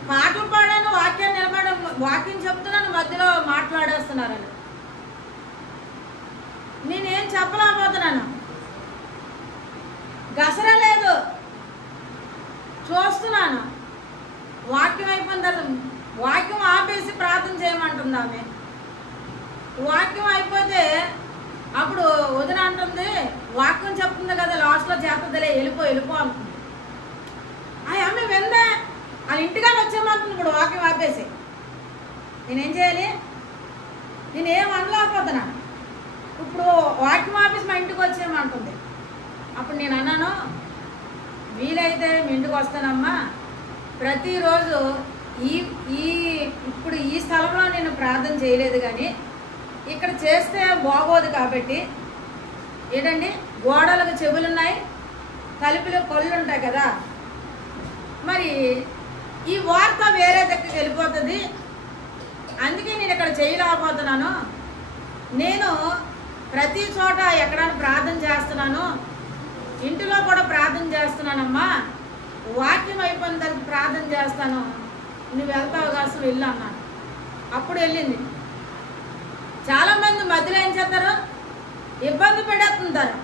పాటలు పాడాను, వాక్యాన్ని నిలబడడం, వాక్యం చెప్తున్నాను, మధ్యలో మాట్లాడేస్తున్నారని నేనేం చెప్పలేకపోతున్నాను. గసరా లేదు, చూస్తున్నాను. వాక్యం అయిపోయిన తర్వాత వాక్యం ఆపేసి ప్రార్థన చేయమంటుంది ఆమె. వాక్యం అయిపోతే అప్పుడు వదిన అంటుంది, వాక్యం చెప్తుంది కదా లాస్ట్లో చేస్తుందిలే, వెళ్ళిపో అంటుంది. ఆమె వెందే వాళ్ళ ఇంటికాడ వచ్చేమంటుంది. ఇప్పుడు వాక్యం ఆపేసి నేనేం చేయాలి? నేనేం అనలేకపోతున్నా. ఇప్పుడు వాక్యం ఆపేసి మా ఇంటికి వచ్చేయమంటుంది. అప్పుడు నేను అన్నాను, వీలైతే మీ ఇంటికి వస్తానమ్మా, ప్రతిరోజు ఇప్పుడు ఈ స్థలంలో నేను ప్రార్థన చేయలేదు, కానీ ఇక్కడ చేస్తే బాగోదు కాబట్టి ఏంటండి, గోడలకు చెవులున్నాయి, తలుపులు కళ్ళు ఉంటాయి కదా, మరి ఈ వార్త వేరే దగ్గరికి వెళ్ళిపోతుంది, అందుకే నేను ఇక్కడ చేయలేకపోతున్నాను. నేను ప్రతి చోట ఎక్కడైనా ప్రార్థన చేస్తున్నాను, ఇంటిలో కూడా ప్రార్థన చేస్తున్నానమ్మా, వాక్యం అయిపోయిన తర్వాత ప్రార్థన చేస్తాను, నువ్వు వెళ్తావు కాసు వెళ్ళు అన్నాను. అప్పుడు వెళ్ళింది. చాలామంది మధ్యలో ఏం చేస్తారు, ఇబ్బంది పెడుతుంటారు.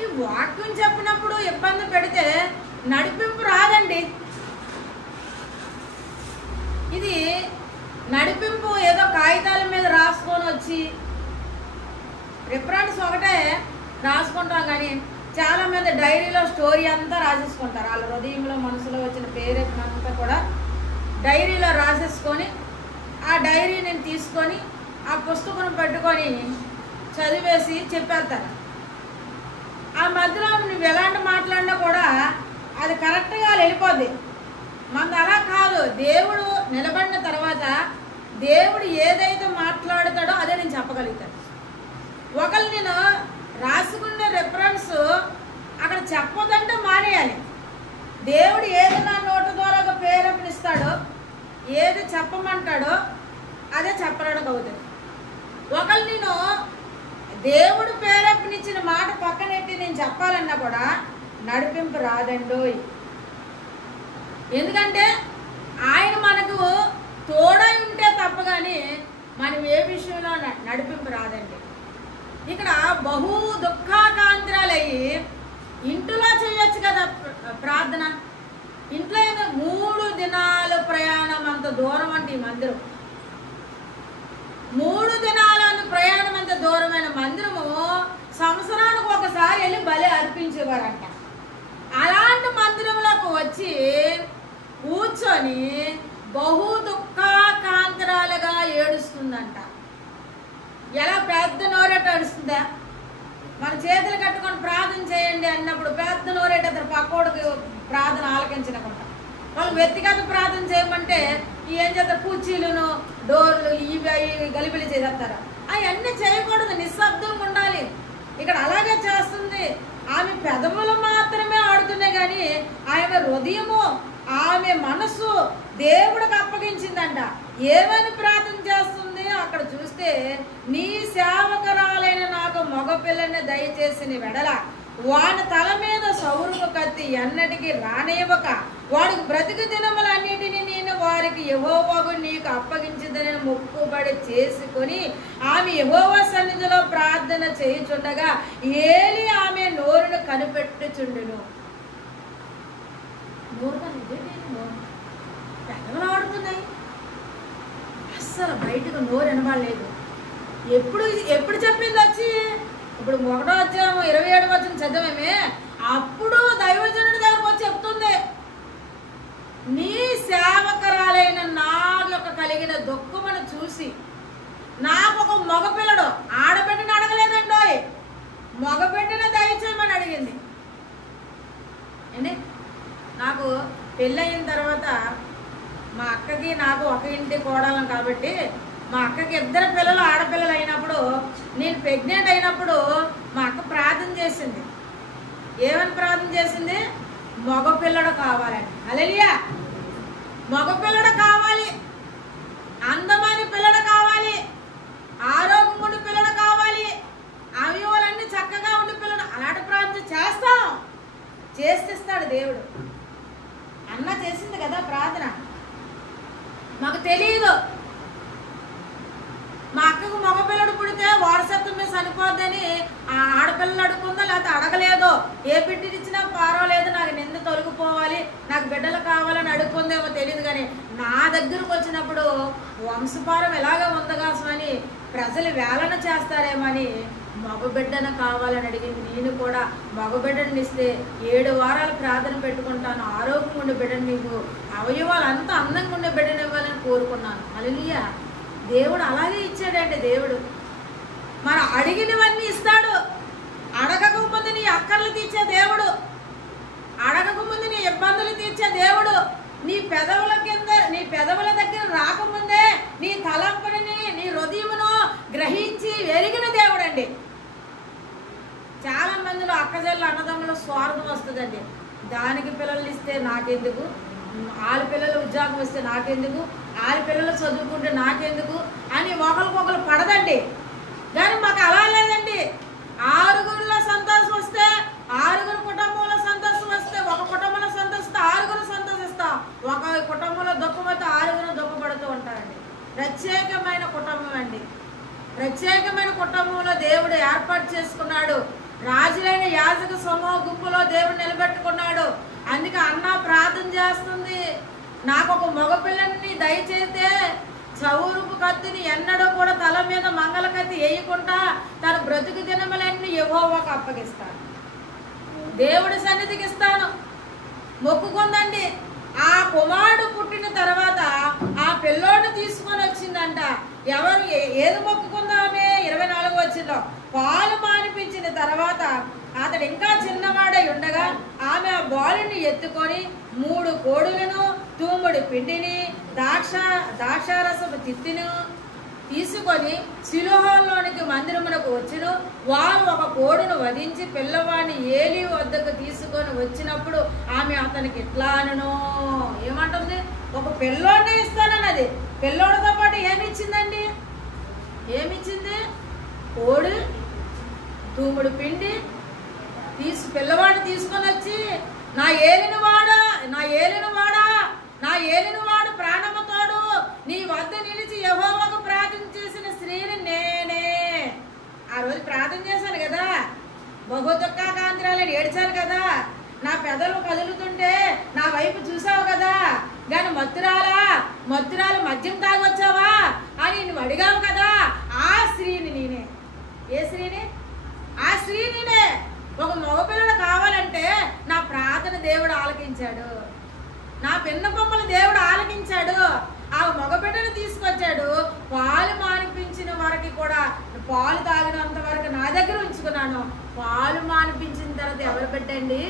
ఈ వాక్యం చెప్పినప్పుడు ఇబ్బంది పెడితే నడిపింపు రాదండి. ఇది నడిపింపు ఏదో కాగితాల మీద రాసుకొని వచ్చి రిఫరెన్స్ ఒకటే రాసుకుంటాం, కానీ చాలామంది డైరీలో స్టోరీ అంతా రాసేసుకుంటారు. వాళ్ళ హృదయంలో మనసులో వచ్చిన పేరెంతా కూడా డైరీలో రాసేసుకొని ఆ డైరీని తీసుకొని ఆ పుస్తకం పెట్టుకొని చదివేసి చెప్పేస్తారు. ఆ మధ్యలో నువ్వు ఎలాంటి మాట్లాడినా కూడా అది కరెక్ట్గా వెళ్ళిపోద్ది. మనకు అలా కాదు. దేవుడు నిలబడిన తర్వాత దేవుడు ఏదైతే మాట్లాడతాడో అదే నేను చెప్పగలుగుతాను. ఒకళ్ళు నేను రాసుకునే రెఫరెన్స్ అక్కడ చెప్పొద్దంటే మానేయాలి. దేవుడు ఏది నా నోటు ద్వారా ఒక ప్రేరేపణిస్తాడో, ఏది చెప్పమంటాడో అదే చెప్పడానికి అవుతుంది. ఒకళ్ళు నేను దేవుడు ప్రేరేపణించిన మాట పక్కనెట్టి నేను చెప్పాలన్నా కూడా నడిపింపు రాదండోయ్. ఎందుకంటే ఆయన మనకు తోడై ఉంటే తప్ప కానీ మనం ఏ విషయంలో నడిపింపు రాదండి. ఇక్కడ బహు దుఃఖాకాంతురాలయ్యి ఇంట్లో చేయొచ్చు కదా ప్రార్థన. ఇంట్లో 3 దినాల ప్రయాణం అంత దూరం అంటే ఈ మందిరం, 3 దినాల ప్రయాణం అంత దూరమైన మందిరము సంవత్సరానికి ఒకసారి వెళ్ళి బలి అర్పించేవారంట. అలాంటి మందిరంలోకి వచ్చి కూర్చొని బహు దుఃఖాకాంతరాలుగా ఏడుస్తుందంట. ఎలా పెద్ద నోరేట ఏడుస్తుందా? మన చేతులు కట్టుకొని ప్రార్థన చేయండి అన్నప్పుడు పెద్ద నోరేట అతను పక్కోడికి ప్రార్థన ఆలకించకుండా వాళ్ళు వ్యక్తిగత ప్రార్థన చేయమంటే ఏం చేస్తారు, కుర్చీలను డోర్లు ఇవి గలిబిలి చేసేస్తారు. అవన్నీ చేయకూడదు, నిశ్శబ్దంగా ఉండాలి. ఇక్కడ అలాగే చేస్తుంది. ఆమె పెదవులు మాత్రమే ఆడుతున్నాయి కానీ ఆమె హృదయము ఆమె మనసు దేవుడికి అప్పగించిందంట. ఏమని ప్రార్థన చేస్తుంది అక్కడ చూస్తే, నీ సేవకురాలైన నాకు మగపిల్లని దయచేసి వెడల, వాని తల మీద సౌరుకు కత్తి ఎన్నటికి రానివ్వక, వాడికి బ్రతుకు దినములన్నిటినీ నేను వారికి యెహోవాకు నీకు అప్పగించిందని మొక్కుబడి చేసుకొని ఆమె యెహోవా సన్నిధిలో ప్రార్థన చేయుచుండగా ఏలి ఆమె నోరును కనిపెట్టుచుండును. పెదవులు ఆడుతున్నాయి, అస్సలు బయటకు నోరు వినబడలేదు. ఎప్పుడు చెప్పింది వచ్చి, ఇప్పుడు 1వ అధ్యాయం 27వ వచనం చదివేమే, అప్పుడు దైవజనుడి దగ్గరకు వచ్చి చెప్తుంది, నీ సేవకురాలైన నా యొక్క కలిగిన దుఃఖమును చూసి నాకు ఒక మగపిల్లడు, ఆడబిడ్డని అడగలేదండో, మగబిడ్డని దయచేయమని అడిగింది. ఏంటి, నాకు పెళ్ళయిన తర్వాత మా అక్కకి నాకు ఒక ఇంటి కోడలం కాబట్టి మా అక్కకి 2 పిల్లలు ఆడపిల్లలు అయినప్పుడు, నేను ప్రెగ్నెంట్ అయినప్పుడు మా అక్క ప్రార్థన చేసింది. ఏమని ప్రార్థన చేసింది? మగపిల్లడు కావాలని. హల్లెలూయా. మగపిల్లడు కావాలి, అందమైన పిల్లడు కావాలి, ఆరోగ్యముడి పిల్లడు కావాలి, అవయవాలన్నీ చక్కగా ఉండి పిల్లడు. అలాంటి ప్రార్థన చేస్తాం, చేసిస్తాడు దేవుడు. అన్న చేసింది కదా ప్రార్థన. మాకు తెలియదు, మా అక్కకు మగపిల్లడు పుడితే వారసత్వం మీద చనిపోద్దని ఆ ఆడపిల్లలు అడుగుందో లేకపోతే అడగలేదో, ఏ బిడ్డనిచ్చినా పర్వాలేదు నాకు నింద తొలగిపోవాలి, నాకు బిడ్డలు కావాలని అడుగుందేమో తెలియదు. కానీ నా దగ్గరకు వచ్చినప్పుడు వంశపారం ఎలాగ ఉందగాసమని ప్రజలు వేలన చేస్తారేమని మగబిడ్డను కావాలని అడిగింది. నేను కూడా మగబిడ్డని ఇస్తే 7 వారాలు ప్రార్థన పెట్టుకుంటాను, ఆరోగ్యం ఉండే బిడ్డను, నీకు అవయవాలు అంతా అందంగా ఉండే బిడ్డను ఇవ్వాలని కోరుకున్నాను. హల్లెలూయా. దేవుడు అలాగే ఇచ్చాడండి. దేవుడు మన అడిగినవన్నీ ఇస్తాడు. అడగకముందు నీ అక్కర్లు తీర్చే దేవుడు, అడగకముందు నీ ఇబ్బందులు తీర్చే దేవుడు, నీ పెదవుల దగ్గర రాకముందే నీ తలంపుని నీ హృదయమును గ్రహించి వెలిగిన దేవుడు అండి. చాలా మందిలో అక్కజల్లు అన్నదమ్ముల స్వార్థం వస్తుందండి. దానికి పిల్లలు ఇస్తే నాకెందుకు, వాళ్ళ పిల్లలు ఉద్యోగం వస్తే నాకెందుకు, వాళ్ళ పిల్లలు చదువుకుంటే నాకెందుకు అని ఒకరికొకరు పడదండి. కానీ మాకు అలా లేదండి. 6గురిలో సంతోషం వస్తే 6గురు కుటుంబంలో సంతోషం వస్తే, ఒక కుటుంబంలో సంతోషిస్తే 6గురు సంతోషిస్తాం, ఒక కుటుంబంలో దుఃఖం వస్తే 6గురు దుఃఖపడుతూ ఉంటారండి. ప్రత్యేకమైన కుటుంబం అండి. ప్రత్యేకమైన కుటుంబంలో దేవుడు ఏర్పాటు చేసుకున్నాడు. రాజులైన యాజక సమూహ గుంపులో దేవుడు నిలబెట్టుకున్నాడు. అందుకే అన్న ప్రార్థన చేస్తుంది, నాకు ఒక మగపిల్లని దయచేస్తే చౌరుపు కత్తిని ఎన్నడూ కూడా తల మీద మంగళ కత్తి వేయకుండా తన బ్రతుకు దినములన్నీ యెహోవాకు అప్పగిస్తాను, దేవుడి సన్నిధికి ఇస్తాను మొక్కుకుందండి. ఆ కుమారుడు పుట్టిన తర్వాత ఆ పిల్లోడిని తీసుకొని వచ్చిందంట. ఎవరు ఏది మొక్కుకుందామే? 24 వచ్చిందో పాలు మానిపించిన తర్వాత అతడు ఇంకా చిన్నవాడై ఉండగా ఆమె ఆ బాలుని ఎత్తుకొని 3 కోడులను, తూముడి పిండిని, ద్రాక్షారసపు తిత్తిను తీసుకొని షిలోహులోనికి మందిరమునకు వచ్చును. వారు ఒక కోడును వధించి పిల్లవాడిని ఏలీ వద్దకు తీసుకొని వచ్చినప్పుడు ఆమె అతనికి ఇట్లా అనను, ఏమంటుంది? ఒక పిల్లోడిని ఇస్తానన్నది. పిల్లోడితో పాటు ఏమిచ్చిందండి? ఏమిచ్చింది? కోడి, తూముడు పిండి పిల్లవాడిని తీసుకొని వచ్చి, నా ఏలినవాడు ప్రాణముతోడు నీ వద్ద నిలిచి యెహోవాకు ప్రార్థన చేసిన స్త్రీని నేనే. ఆ రోజు ప్రార్థన చేశాను కదా, బహు దుఃఖాకాంతరాలని ఏడ్చాను కదా, నా పెదలు కదులుతుంటే నా వైపు చూసావు కదా, కానీ మత్తురాలు మద్యం తాగొచ్చావా అని నువ్వు అడిగావు కదా, ఆ స్త్రీని నేనే. ఏ స్త్రీని? ఆ స్త్రీ నేనే. ఒక మగపిల్లలు కావాలంటే నా ప్రార్థన దేవుడు ఆలకించాడు, నా పిన్నపమ్మలు దేవుడు ఆలకించాడు. ఆ మగబిడ్డను తీసుకొచ్చాడు. పాలు మానిపించిన వరకు కూడా, పాలు తాగినంత వరకు నా దగ్గర ఉంచుకున్నాను. పాలు మానిపించిన తర్వాత ఎవరు పెట్టండి?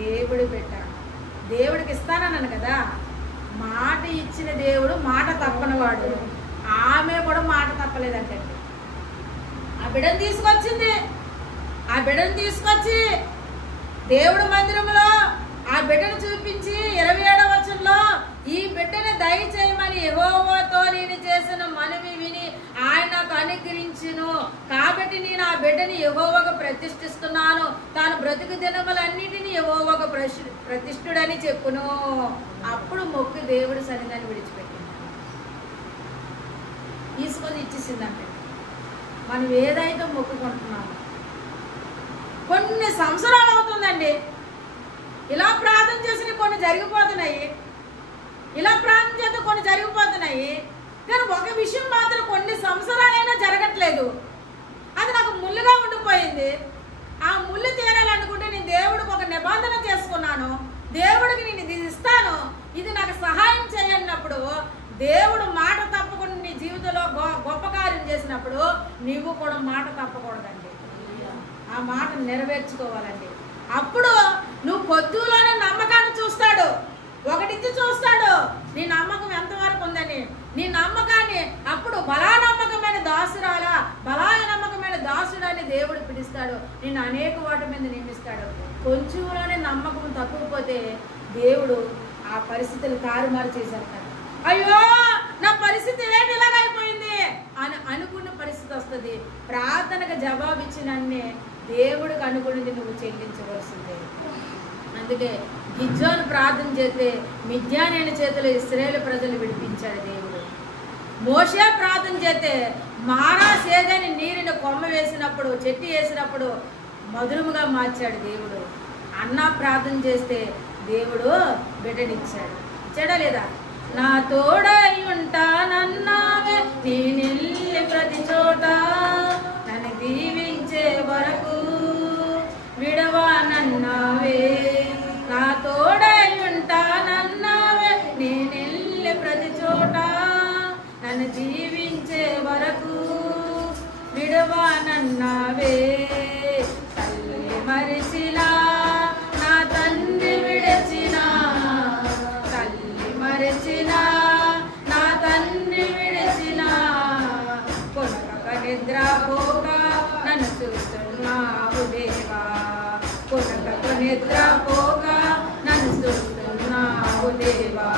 దేవుడు పెట్టాడు. దేవుడికి ఇస్తానన్నాను కదా, మాట ఇచ్చిన దేవుడు మాట తప్పనివాడు. ఆమె కూడా మాట తప్పలేదంటే ఆ బిడ్డను తీసుకొచ్చింది. ఆ బిడ్డను తీసుకొచ్చి దేవుడు మందిరంలో ఆ బిడ్డను చూపించి 27వ వచనంలో ఈ బిడ్డని దయచేయమని యెహోవాతో నేను చేసిన మనవి విని ఆయన నాకు అనుగ్రహించును, కాబట్టి నేను ఆ బిడ్డని యెహోవాకు ప్రతిష్ఠిస్తున్నాను, తాను బ్రతుకు దినములన్నిటినీ యెహోవాకు ప్రతిష్ఠుడని చెప్పును. అప్పుడు మొక్కు దేవుడు సన్నిధాన్ని విడిచిపెట్టింది, తీసుకొని ఇచ్చేసిందంటే. మనం ఏదైతే మొక్కుకుంటున్నామో కొన్ని సంవత్సరాలు అవుతుందండి, ఇలా ప్రార్థన చేసిన కొన్ని జరిగిపోతున్నాయి, ఇలా ప్రార్థన చేస్తే కొన్ని జరిగిపోతున్నాయి. కానీ ఒక విషయం మాత్రం కొన్ని సంవత్సరాలైనా జరగట్లేదు. అది నాకు ముళ్ళుగా ఉండిపోయింది. ఆ ముళ్ళు తీరాలనుకుంటే నేను దేవుడికి ఒక నిబంధన చేసుకున్నాను, దేవుడికి నేను ఇది ఇస్తాను, ఇది నాకు సహాయం చేయన్నప్పుడు దేవుడు మాట తప్పకుండా నీ జీవితంలో గొప్ప కార్యం చేసినప్పుడు నీవు కూడా మాట తప్పకూడదండి, ఆ మాట నెరవేర్చుకోవాలండి. అప్పుడు నువ్వు పొద్దులోనే నమ్మకాన్ని చూస్తాడు, ఒకటిచ్చి చూస్తాడు నీ నమ్మకం ఎంతవరకు ఉందని. నీ నమ్మకాన్ని అప్పుడు బలానమ్మకమైన దాసురాలా, బలానమ్మకమైన దాసుడు అని దేవుడు పిలుస్తాడు. నేను అనేక వాటి మీద నియమిస్తాడు. కొంచెంలోనే నమ్మకం తక్కువపోతే దేవుడు ఆ పరిస్థితులు తారుమారు చేసేస్తాడు. అయ్యో నా పరిస్థితి ఏంటి ఇలాగైపోయింది అని అనుకున్న పరిస్థితి వస్తుంది. ప్రార్థనకు జవాబిచ్చినన్నే దేవుడికి అనుకున్నది నువ్వు చెల్లించవలసిందే. అందుకే గిద్యోను ప్రార్థన చేస్తే మిద్యానీయుల చేతిలో ఇశ్రాయేలు ప్రజలు విడిపించాడు దేవుడు. మోషే ప్రార్థన చేస్తే మారా సేదని నీరుని కొమ్మ వేసినప్పుడు, చెట్టు వేసినప్పుడు మధురముగా మార్చాడు దేవుడు. అన్న ప్రార్థన చేస్తే దేవుడు బిడ్డనిచ్చాడు. ఇచ్చాడా లేదా? నా తోడై ఉంటానన్నావే, నేనెళ్ళి ప్రతి చోట నన్ను దీవించే వరకు విడవానన్నావే. నా తోడై ఉంటానన్నావే, నేనెళ్ళి ప్రతి చోట నన్ను దీవించే వరకు విడవానన్నావే. తల్లి మరిచినా నా తండ్రి విడచినా, తల్లి మరిచినా నా తండ్రి విడచినా, కొనక నిద్రపోక నన్ను చూస్తున్నావు దేవా, కొనక నిద్రపోక నన్ను చూస్తున్నావు దేవా.